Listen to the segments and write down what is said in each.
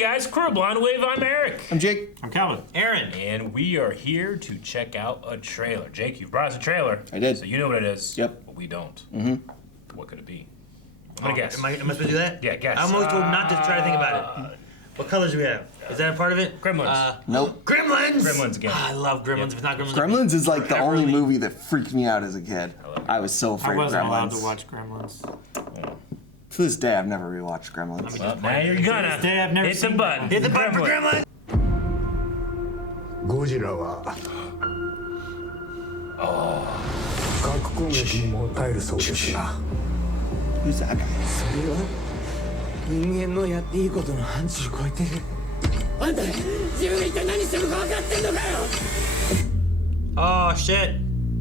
guys, Crew Blonde Wave, I'm Eric. I'm Jake. I'm Calvin. Aaron. And we are here to check out a trailer. Jake, you brought us a trailer. I did. So you know what it is. Yep. But we don't. Mm-hmm. What could it be? I'm gonna guess. Am I supposed to do that? Yeah, guess. I'm always told not to try to think about it. What colors do we have? Is that a part of it? Gremlins. Nope. Gremlins! Gremlins again. I love Gremlins. Yep. If it's not Gremlins. Gremlins is like the forever only leave. movie that freaked me out as a kid. I was so I afraid of wasn't Gremlins. allowed to watch Gremlins. To this day, I've never rewatched Gremlins. Well, now you're gonna. Today I've never Hit the seen button. Hit the button for Gremlins! ゴジラは核攻撃にも耐えるそうですが Who's that guy? それは人間のやっていいことの範疇を超えてるあんた自分が一体何してるか分かってんのかよ Oh, shit.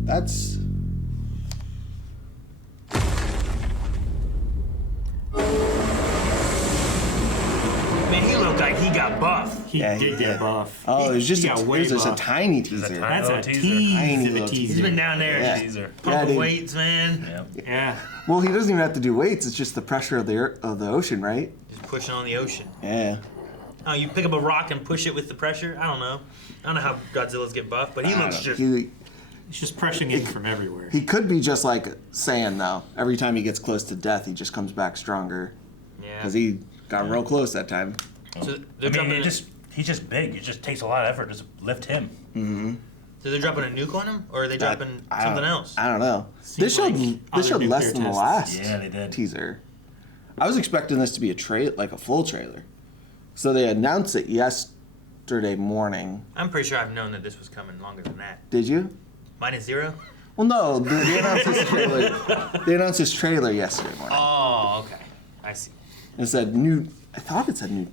That's... Man, he looked like he got buff. He Yeah, he did did. get buff. Oh, it was just, He a, got it way was just a buff. tiny It's a teaser. tiny That's a little teaser. tease Tiny of a little teaser. He's been down there. Yeah. Teaser. Pumping dude. weights, man. Yeah. Yeah. Well, he doesn't even have to do weights. It's just the pressure of the ocean, right? Just pushing on the ocean. Yeah. Oh, you pick up a rock and push it with the pressure? I don't know. I don't know how Godzilla's get buff, but he looks just... He It's just pressing in from everywhere. he could be just like Saiyan, though. Every time he gets close to death, he just comes back stronger. Yeah. Because he got real close that time. So I they're mean, dropping. he's just big. It just takes a lot of effort to lift him. So they're dropping a nuke on him, or are they dropping I something don't- else? I don't know. Seems like This showed other less nuclear than the tests. last Yeah, they did. teaser. I was expecting this to be like a full trailer. So they announced it yesterday morning. I'm pretty sure I've known that this was coming longer than that. Did you? Minus Zero? Well, no. They announced this trailer. They announced this trailer yesterday morning. Oh, okay. I see. It said new. I thought it said new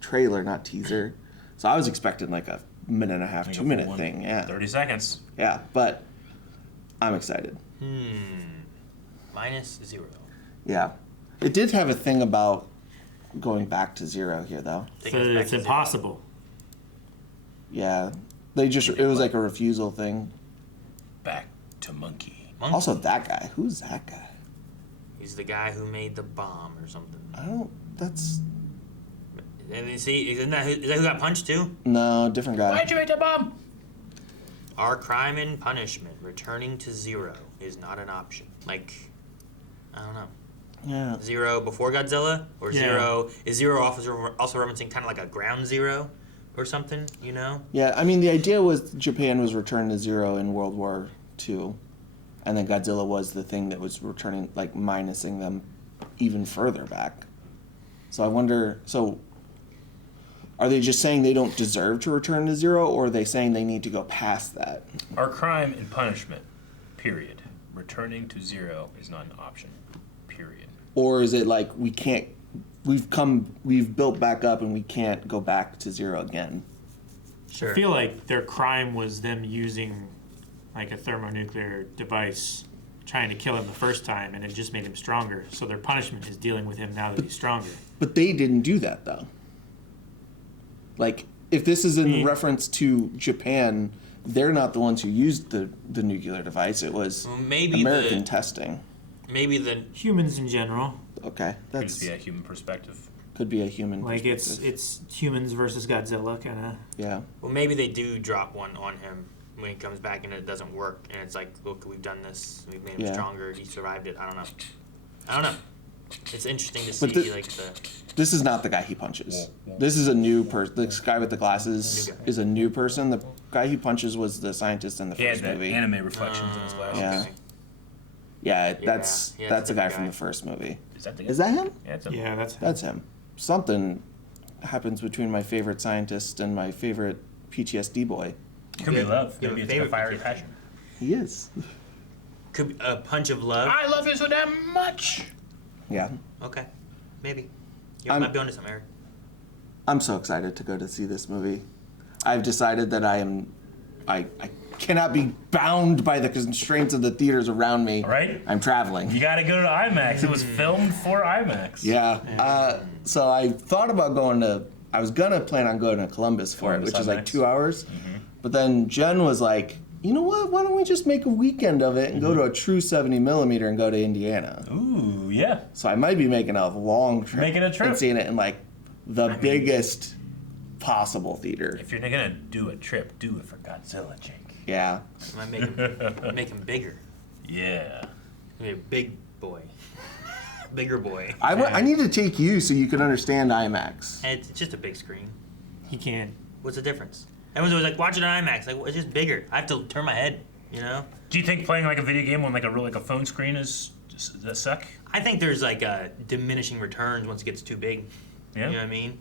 trailer, not teaser. So I was expecting like a minute and a half, Like a 2 minute full one. thing. Yeah. 30 seconds. Yeah, but I'm excited. Minus Zero. Yeah. It did have a thing about going back to zero here, though. Taking So us back it's to impossible. Yeah. It was like a refusal thing. Back to monkey. Zero. Monkey. Also, that guy. Who's that guy? He's the guy who made the bomb or something. I don't. That's. And you see, is that who got punched too? No, different guy. Why'd you make the bomb? Our crime and punishment, returning to zero, is not an option. Like, I don't know. Yeah. Zero before Godzilla? Or Yeah. Zero? Is Zero also referencing kind of like a ground zero or something, you know? Yeah, I mean, the idea was Japan was returning to zero in World War II. And then Godzilla was the thing that was returning, like, minusing them even further back. So I wonder, are they just saying they don't deserve to return to zero, or are they saying they need to go past that? Our crime and punishment, period. Returning to zero is not an option, period. Or is it like we've built back up and we can't go back to zero again? Sure. I feel like their crime was them using like a thermonuclear device trying to kill him the first time, and it just made him stronger. So their punishment is dealing with him now that he's stronger. But they didn't do that, though. Like, if this is in reference to Japan, they're not the ones who used the nuclear device. It was maybe American testing. Maybe the Humans in general, Okay, Could that's just be a human perspective. could be a human. like perspective. it's humans versus Godzilla kind of. Yeah. well, maybe they do drop one on him when he comes back and it doesn't work, and it's like, look, we've done this, we've made him Yeah. stronger, he survived it. I don't know. It's interesting to But see like the. This is not the guy he punches. This is a new person. This guy with the glasses New guy. is a new person. The guy he punches was the scientist in the He had first that movie. anime reflections in his glasses. Yeah. Okay. Yeah, that's yeah, that's it's a the guy different from guy. the first movie. Is that the Is that him? Yeah, it's a, Yeah, That's him. Something happens between my favorite scientist and my favorite PTSD boy. Could be love. You have Maybe a it's like a favorite fiery picture. passion. He is. Could be a punch of love. I love you so damn much. Yeah. Okay, maybe. You I'm- might be onto something, Eric. I'm so excited to go to see this movie. I've decided that I cannot be bound by the constraints of the theaters around me. Right? I'm traveling. You gotta go to IMAX. It was filmed for IMAX. Yeah. So I thought about I was gonna plan on going to Columbus for Columbus it, which is like IMAX. 2 hours. But then Jen was like, you know what? Why don't we just make a weekend of it and go to a true 70 millimeter and go to Indiana? Ooh, yeah. So I might be making a long trip. Making a trip. And seeing it in like the biggest possible theater. If you're gonna do a trip, do it for Godzilla, Jake. Yeah. I make him bigger. Yeah. Be a big boy. Bigger boy. I need to take you so you can understand IMAX. And it's just a big screen. He can't. What's the difference? Everyone's always like, watch it on IMAX. Like, it's just bigger. I have to turn my head, you know? Do you think playing like a video game on like a phone screen is just that suck? I think there's like diminishing returns once it gets too big. Yeah. You know what I mean?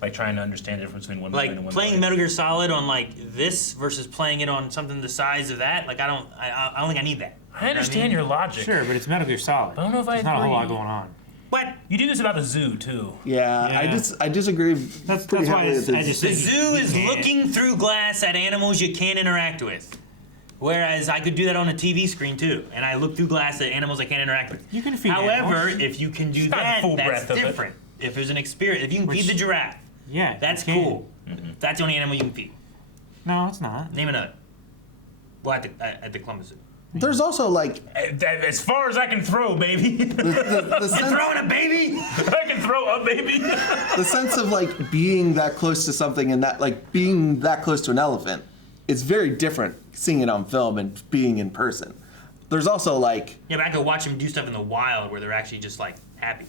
Like trying to understand the difference between one movie and Like one playing movie. Metal Gear Solid on like this versus playing it on something the size of that. Like I don't think I need that. I understand your logic. Sure, but it's Metal Gear Solid. I don't know if I There's not a whole lot agree. going on. What? You do this about the zoo too. Yeah, Yeah. I disagree That's pretty why heavily with I this. just The think zoo you is can't. looking through glass at animals you can't interact with. Whereas I could do that on a TV screen too, and I look through glass at animals I can't interact with. You can feed However, animals. if you can do It's not that, full that's breadth of it. different. If there's an experience, if you can feed Which- the giraffe, Yeah, you that's can. cool. That's the only animal you can feed. No, it's not. Name another. Well, at the Columbus Zoo. There's also like As far as I can throw, baby. the You sense, throwing a baby? I can throw a baby. the sense of like being that close to something and that like being that close to an elephant is very different seeing it on film and being in person. There's also like Yeah, but I could watch them do stuff in the wild where they're actually just like happy.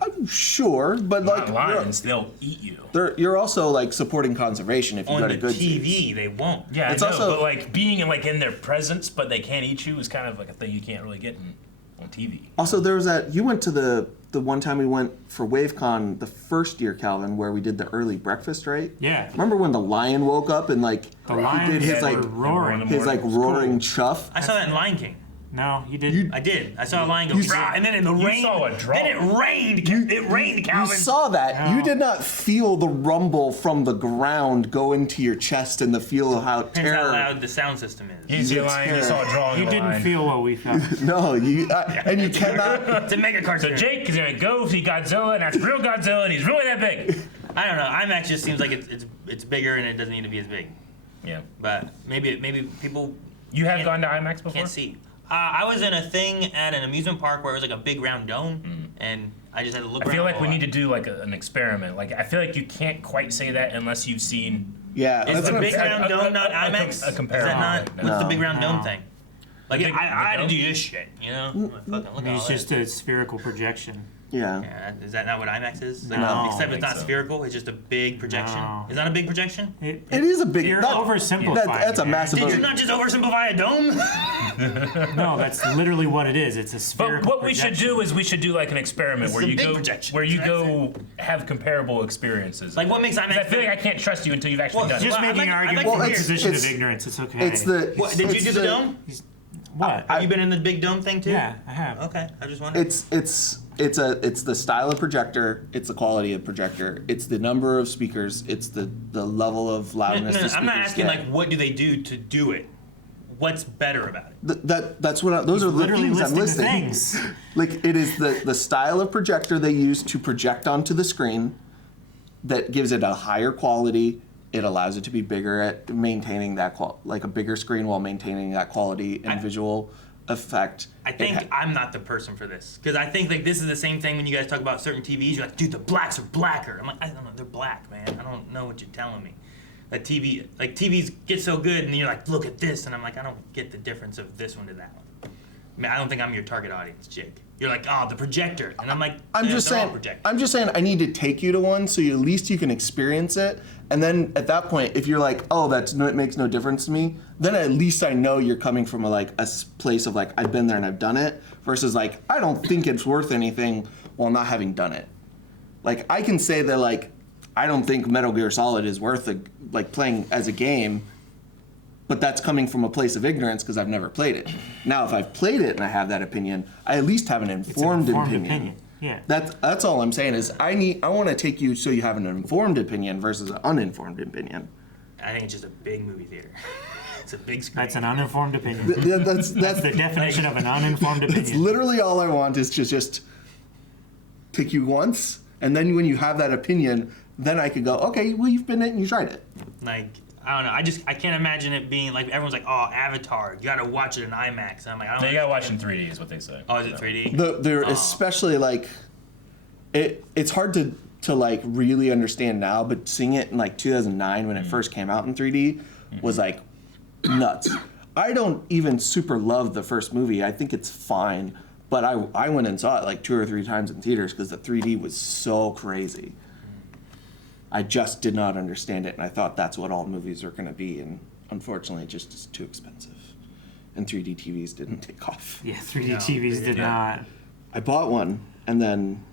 I'm sure, but like Not lions, they'll eat you. you're also like supporting conservation if you On got the a good TV, they won't. Yeah, It's I know, also- but like being in their presence, but they can't eat you is kind of like a thing you can't really get on TV. Also, there was that you went to the one time we went for WaveCon the first year, Calvin, where we did the early breakfast, right? Yeah. Remember when the lion woke up and like The he lions did his were like roaring. his like roaring chuff? I saw that in Lion King. No, you didn't. I did. I saw a lion go, You "Rah," and then in the you rain. saw a drone. Then it rained. It rained, You Calvin. saw that. No. You did not feel the rumble from the ground go into your chest and the feel of how Depends how terror. loud the sound system is. You didn't see a lion, you saw a drawing You of a didn't lion. feel what we felt. No, you and you cannot. It's a mega So cartoon. Jake is gonna go see Godzilla, and that's real Godzilla, and he's really that big. I don't know. IMAX just seems like it's bigger and it doesn't need to be as big. Yeah. But maybe people You have Can't- gone to IMAX before? can't see. I was in a thing at an amusement park where it was like a big round dome, and I just had to look I around. feel like a we lot. need to do like an experiment. Like I feel like you can't quite say that unless you've seen. Yeah, Is that's the what I'm big saying. round dome not IMAX? a Is that comparable. not? No. What's the big round dome No. thing? Like The big- I had the to dome? do this shit, you know? Fucking look at all It's just this. a spherical projection. Yeah. Yeah, is that not what IMAX is? Like, No. except I it's think not so. spherical. It's just a big projection. No. Is that a big projection? It is a big. You're that- oversimplifying. that's a man. massive. Did you not just oversimplify a dome? No, that's literally what it is. It's a spherical But what we should projection. do is we should do like an experiment It's where a you big go projection. where you That's go have comparable experiences. Like, what makes 'Cause IMAX I feel like I better? can't trust you until you've actually Well, done Just it. Well, I'd making like- an I'd like argument to from a hear- position of it's- ignorance. It's okay. It's the. What, did you it's do the dome? What? Have you been in the big dome thing too? Yeah, I have. Okay, I just wondered. It's the style of projector. It's the quality of projector. It's the number of speakers. It's the level of No, loudness. the I'm not speakers asking get. like what do they do to do it. What's better about it? That's what those are the Literally things I'm listing the listing. things. Like it is the style of projector they use to project onto the screen that gives it a higher quality. It allows it to be bigger at maintaining that like a bigger screen while maintaining that quality and visual effect. I think I'm not the person for this because I think like this is the same thing when you guys talk about certain TVs. You're like, dude, the blacks are blacker. I'm like, I don't know, they're black, man. I don't know what you're telling me. Like TVs get so good, and you're like, look at this, and I'm like, I don't get the difference of this one to that one. I mean, I don't think I'm your target audience, Jake. You're like, oh, the projector, and I'm like, I'm yeah, just they're all saying. projectors. I'm just saying. I need to take you to one so at least you can experience it. And then at that point, if you're like, oh, it makes no difference to me, then at least I know you're coming from a place of like, I've been there and I've done it, versus like, I don't think it's worth anything while not having done it. Like I can say that like, I don't think Metal Gear Solid is worth playing as a game, but that's coming from a place of ignorance because I've never played it. Now, if I've played it and I have that opinion, I at least have an informed opinion. Yeah. That's all I'm saying is I want to take you so you have an informed opinion versus an uninformed opinion. I think it's just a big movie theater. It's a big screen. That's an uninformed opinion. That's The definition of an uninformed It's opinion. literally all I want is to just pick you once, and then when you have that opinion, then I could go, okay, well you've been it and you tried it. Like, I don't know. I can't imagine it being like everyone's like, oh, Avatar, you gotta watch it in IMAX. And I'm like, I don't. No, you gotta watch in 3D is what they say. Oh, is it 3D? They're especially like it's hard to like really understand now, but seeing it in like 2009 when it first came out in 3D was like nuts. I don't even super love the first movie. I think it's fine, but I went and saw it like 2 or 3 times in theaters because the 3D was so crazy. I just did not understand it, and I thought that's what all movies are going to be, and unfortunately, it just is too expensive. And 3D TVs didn't take off. Yeah, 3D TVs did not. I bought one, and then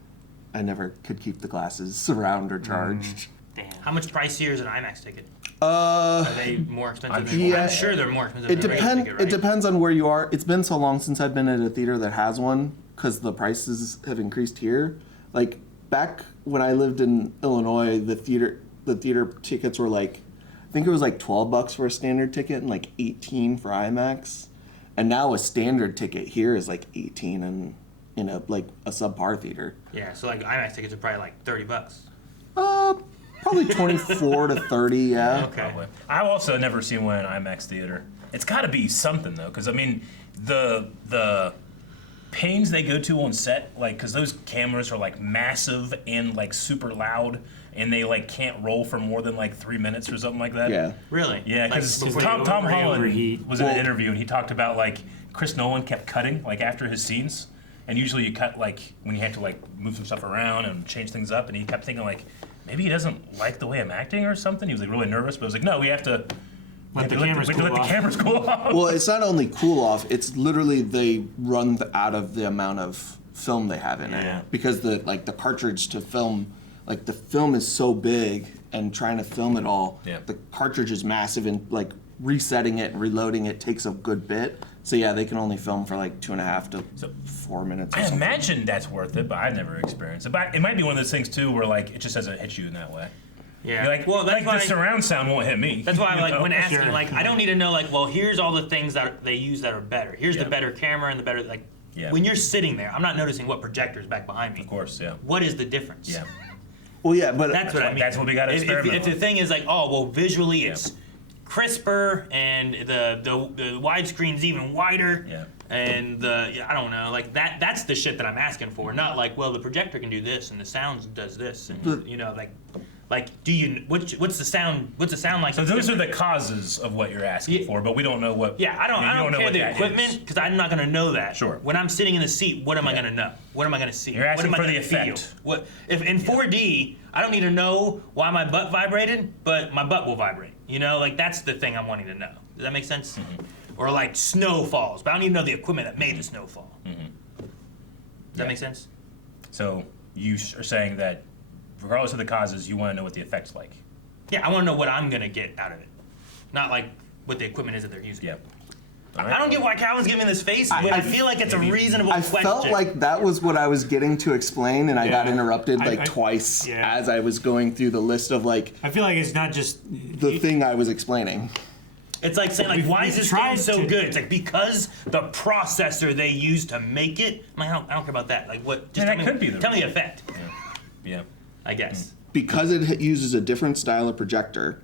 I never could keep the glasses surround or charged. Damn. How much pricier is an IMAX ticket? Uh, Are they more expensive? yeah. I'm sure they're more expensive. It than a regular depends. ticket, right? It depends on where you are. It's been so long since I've been at a theater that has one because the prices have increased here. Like back when I lived in Illinois, the theater tickets were like, I think it was like $12 for a standard ticket and like 18 for IMAX, and now a standard ticket here is like 18 and in a like a subpar theater. Yeah, so like IMAX tickets are probably like $30. Probably 24 to 30. Yeah. Okay. Probably. I've also never seen one in IMAX theater. It's got to be something though, because I mean, the pains they go to on set, like, because those cameras are like massive and like super loud, and they like can't roll for more than like 3 minutes or something like that. Yeah. Really? Yeah, Like, because before Tom they Holland overheat. was in an interview and he talked about like Chris Nolan kept cutting like after his scenes, and usually you cut like when you have to like move some stuff around and change things up, and he kept thinking like maybe he doesn't like the way I'm acting or something. He was like really nervous, but I was like, no, we have to Let the let cameras the cool off. cameras cool off. Well, it's not only cool off; it's literally they run out of the amount of film they have in Yeah. it because the cartridge to film, like the film is so big, and trying to film it all, Yeah. the cartridge is massive, and like resetting it and reloading it takes a good bit. So yeah, they can only film for like 2.5 to 4 minutes. Or I something. imagine that's worth it, but I've never experienced it. But it might be one of those things too, where like it just doesn't hit you in that way. Yeah. You're like, well, that's like why the surround sound won't hit me. That's why I'm you like, know? when asking, Sure. like, I don't need to know, like, well, here's all the things that they use that are better. Here's Yeah. the better camera and the better, like, Yeah. when you're sitting there, I'm not noticing what projector's back behind me. Of course, yeah. What is the difference? Yeah. Well, yeah, but That's what I mean. That's what we gotta If experiment the on. thing is like, oh, well, visually it's crisper and the widescreen's even wider. Yeah. And I don't know, like that's the shit that I'm asking for, not like, well, the projector can do this and the sound does this, and you know, like do you what's the sound like? So that's those are different? the causes of what you're asking Yeah. for, but we don't know what. Yeah, I don't know care what the that equipment is. because I'm not gonna know that. Sure. When I'm sitting in the seat, what am I gonna know? What am I gonna see? You're asking what am for I the gonna effect. Feel? What if in 4D? I don't need to know why my butt vibrated, but my butt will vibrate. You know, like that's the thing I'm wanting to know. Does that make sense? Mm-hmm. Or like snow falls, but I don't even know the equipment that made the snow fall. Mm-hmm. Does that make sense? So you are saying that regardless of the causes, you want to know what the effect's like. Yeah, I want to know what I'm gonna get out of it, not like what the equipment is that they're using. Yeah. I don't get why Calvin's giving this face, but I feel like it's a reasonable I question. felt like that was what I was getting to explain, and I got Yeah. interrupted I- like I- twice yeah. as I was going through the list of like I feel like it's not just the thing I was explaining. It's like saying, like, why is we've this game tried so to- good? It's like, because the processor they used to make it. I'm like, I don't care about that. Like, what? Just Yeah, tell that me, could be the tell me the effect, Yeah. I guess. Because it uses a different style of projector,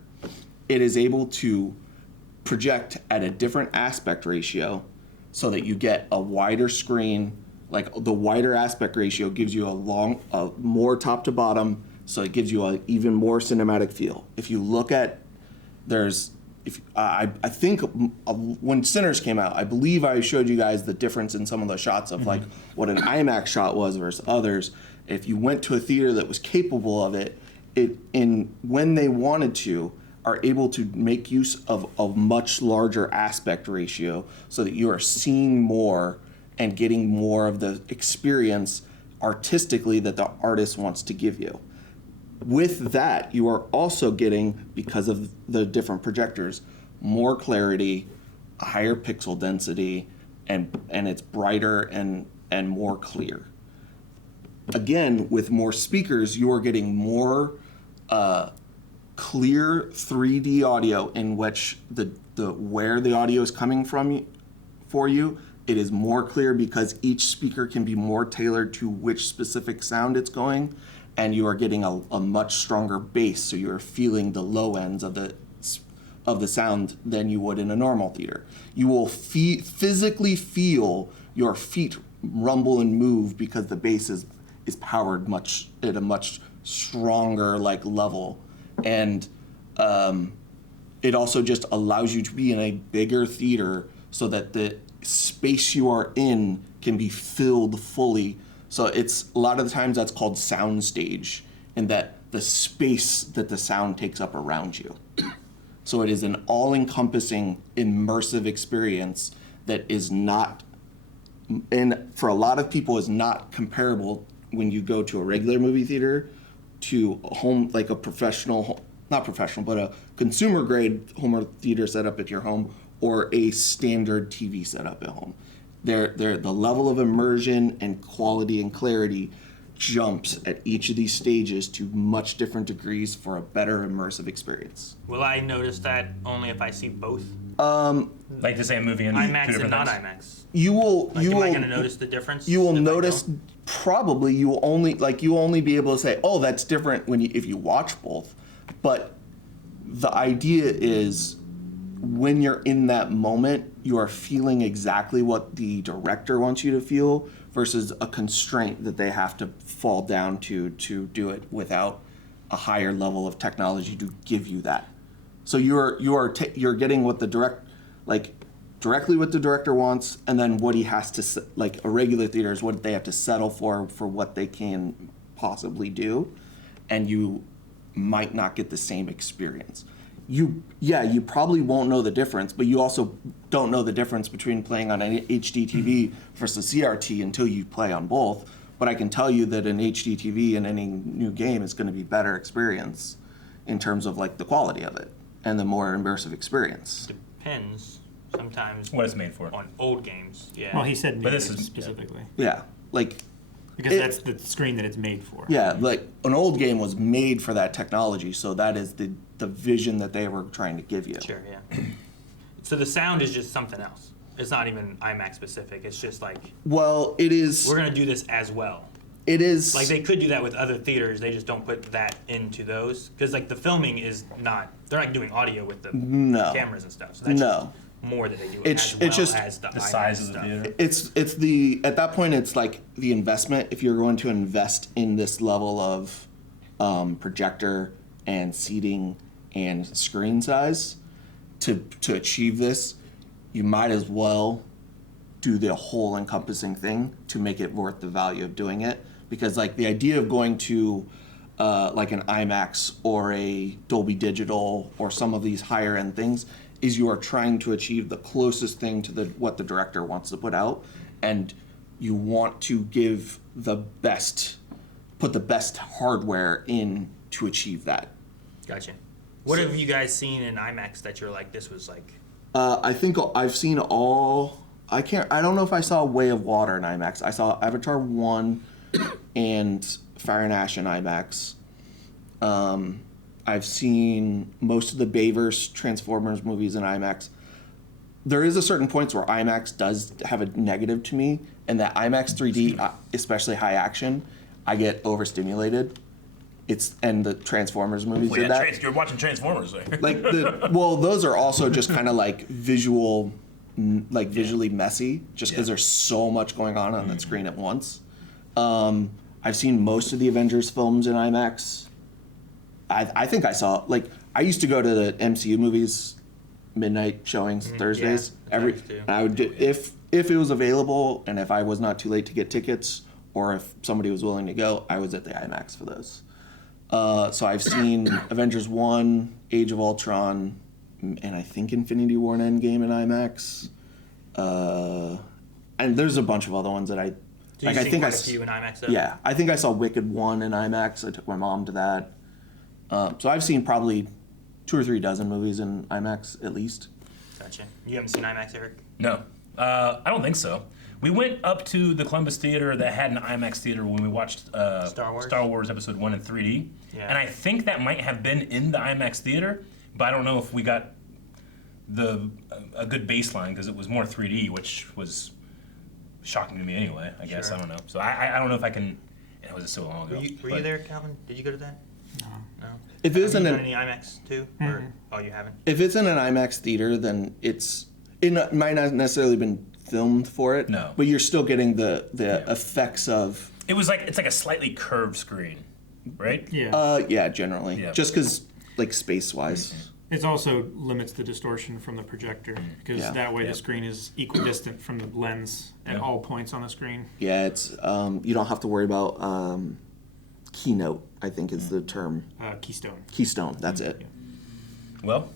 it is able to project at a different aspect ratio so that you get a wider screen. Like the wider aspect ratio gives you a more top to bottom, so it gives you an even more cinematic feel. If you look at, I think when Sinners came out, I believe I showed you guys the difference in some of the shots of like what an IMAX shot was versus others. If you went to a theater that was capable of it, when they wanted to, are able to make use of a much larger aspect ratio so that you are seeing more and getting more of the experience artistically that the artist wants to give you. With that, you are also getting, because of the different projectors, more clarity, a higher pixel density, and it's brighter and more clear. Again, with more speakers, you are getting more clear 3D audio in which the where the audio is coming from for you. It is more clear because each speaker can be more tailored to which specific sound it's going, and you are getting a much stronger bass, so you are feeling the low ends of the sound than you would in a normal theater. You will physically feel your feet rumble and move because the bass is powered at a much stronger like level, and it also just allows you to be in a bigger theater so that the space you are in can be filled fully. So it's a lot of the times that's called sound stage, and that the space that the sound takes up around you. So it is an all-encompassing immersive experience that is not, and for a lot of people is not comparable when you go to a regular movie theater to a home, like a professional, not professional, but a consumer grade home theater setup at your home or a standard TV setup at home. The level of immersion and quality and clarity jumps at each of these stages to much different degrees for a better immersive experience. Will I notice that only if I see both? Like the same movie in two IMAX and different not things? IMAX. You will. Like, you am will. I going to notice the difference? You will if I notice. don't? Probably you will only be able to say, "Oh, that's different" if you watch both. But the idea is, when you're in that moment, you are feeling exactly what the director wants you to feel versus a constraint that they have to fall down to do it without a higher level of technology to give you that. So you're getting what the directly what the director wants, and then what he has to, like a regular theater is what they have to settle for what they can possibly do, and you might not get the same experience. You probably won't know the difference, but you also don't know the difference between playing on an HD TV versus CRT until you play on both. But I can tell you that an HD TV in any new game is going to be better experience in terms of like the quality of it and the more immersive experience. Depends. Sometimes What it's made for. on old games, yeah. Well, he said But native this is- specifically Yeah, like because that's the screen that it's made for. yeah, like an old game was made for that technology, so that is the vision that they were trying to give you. Sure, yeah. So the sound is just something else. It's not even IMAX specific. It's just like, Well, it is. we're going to do this as well. It is. Like, they could do that with other theaters. They just don't put that into those. Because, like, the filming is not, they're not doing audio with the No. cameras and stuff. So that's No. just more that they do It's- as well it's just as the IMAX size of the stuff. theater. It's the at that point it's like the investment. If you're going to invest in this level of projector and seating and screen size to achieve this, you might as well do the whole encompassing thing to make it worth the value of doing it. Because like the idea of going to like an IMAX or a Dolby Digital or some of these higher end things is you are trying to achieve the closest thing to what the director wants to put out, and you want to give put the best hardware in to achieve that. Gotcha. What have you guys seen in IMAX that you're like, this was like, I think I've seen all. I don't know if I saw Way of Water in IMAX. I saw Avatar 1 and Fire and Ash in IMAX. I've seen most of the Bayverse Transformers movies in IMAX. There is a certain points where IMAX does have a negative to me, and that IMAX 3D, especially high action, I get overstimulated. And the Transformers movies Well, did yeah, that. you're watching Transformers there. Like those are also just kind of like visually messy, just because there's so much going on that screen at once. I've seen most of the Avengers films in IMAX. I think I saw, like, I used to go to the MCU movies midnight showings Thursdays yeah, every, Thursdays too. and I would do, if it was available and if I was not too late to get tickets or if somebody was willing to go, I was at the IMAX for those. So I've seen Avengers 1, Age of Ultron, and I think Infinity War and Endgame in IMAX. And there's a bunch of other ones that I so you've seen quite a few in IMAX though? yeah, I think I saw Wicked 1 in IMAX. I took my mom to that. So I've seen probably 2 or 3 dozen movies in IMAX at least. Gotcha. You haven't seen IMAX, Eric? No, I don't think so. We went up to the Columbus Theater that had an IMAX theater when we watched Star Wars Episode 1 in 3D. Yeah. And I think that might have been in the IMAX theater, but I don't know if we got a good baseline because it was more 3D, which was shocking to me anyway, I guess. Sure. I don't know. So I don't know if I can... It was so long ago. Were you there, Calvin? Did you go to that? No. If it was Have in you an done any IMAX too? Or, oh, you haven't? If it's in an IMAX theater, then it might not necessarily been filmed for it. No. But you're still getting the effects of It was like it's like a slightly curved screen, right? Yeah. Yeah, generally. Yeah. Just because, like, space-wise. It also limits the distortion from the projector because Yeah. that way the screen is equidistant from the lens at all points on the screen. Yeah, it's you don't have to worry about keynote, I think is the term. Keystone. Keystone, that's it. Well,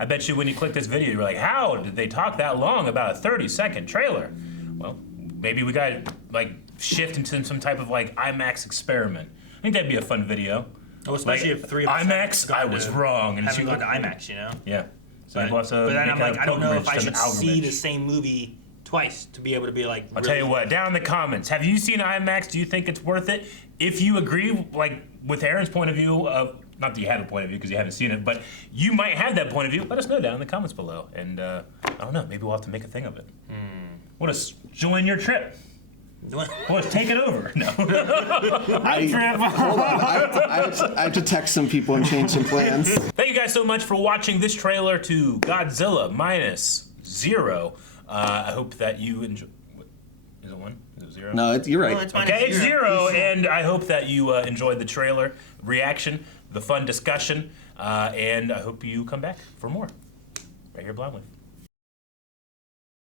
I bet you when you click this video, you're like, how did they talk that long about a 30-second trailer? Well, maybe we got to like shift into some type of like IMAX experiment. I think that'd be a fun video. Oh, especially Like, if 3 of us IMAX, I was wrong. And haven't it's- gone to IMAX, you know. Yeah. So But, we'll have to but then make I'm like, a I don't know if I pilgrimage should to see the pilgrimage. same movie twice to be able to be like. I'll tell you what, down in the comments, have you seen IMAX? Do you think it's worth it? If you agree, like, with Aaron's point of view of, not that you have a point of view because you haven't seen it, but you might have that point of view, let us know down in the comments below. And, I don't know, maybe we'll have to make a thing of it. Want to join your trip? Well, let's take it over. No. Hold on, I have to text some people and change some plans. Thank you guys so much for watching this trailer to Godzilla Minus Zero. I hope that you enjoy. Is it 1? Is it 0? No, you're right. No, it's minus Okay, it's 0, zero. and I hope that you enjoyed the trailer reaction, the fun discussion, and I hope you come back for more right here, Blindly.